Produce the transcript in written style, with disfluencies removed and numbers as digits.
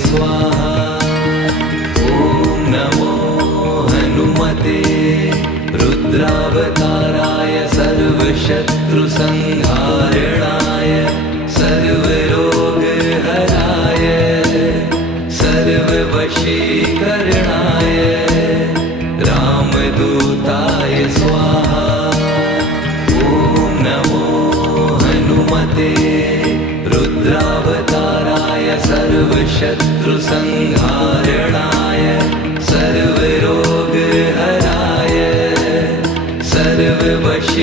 स्वाहा। ॐ नमो हनुमते रुद्रावताराय सर्वशत्रुसंहारणाय सर्वरोगहराय सर्ववशीकरणाय रामदूताय स्वाहा। ॐ नमो हनुमते रुद्रावताराय सर्वशत्रुसंहारणाय सर्वरोगहराय सर्ववशीकरणाय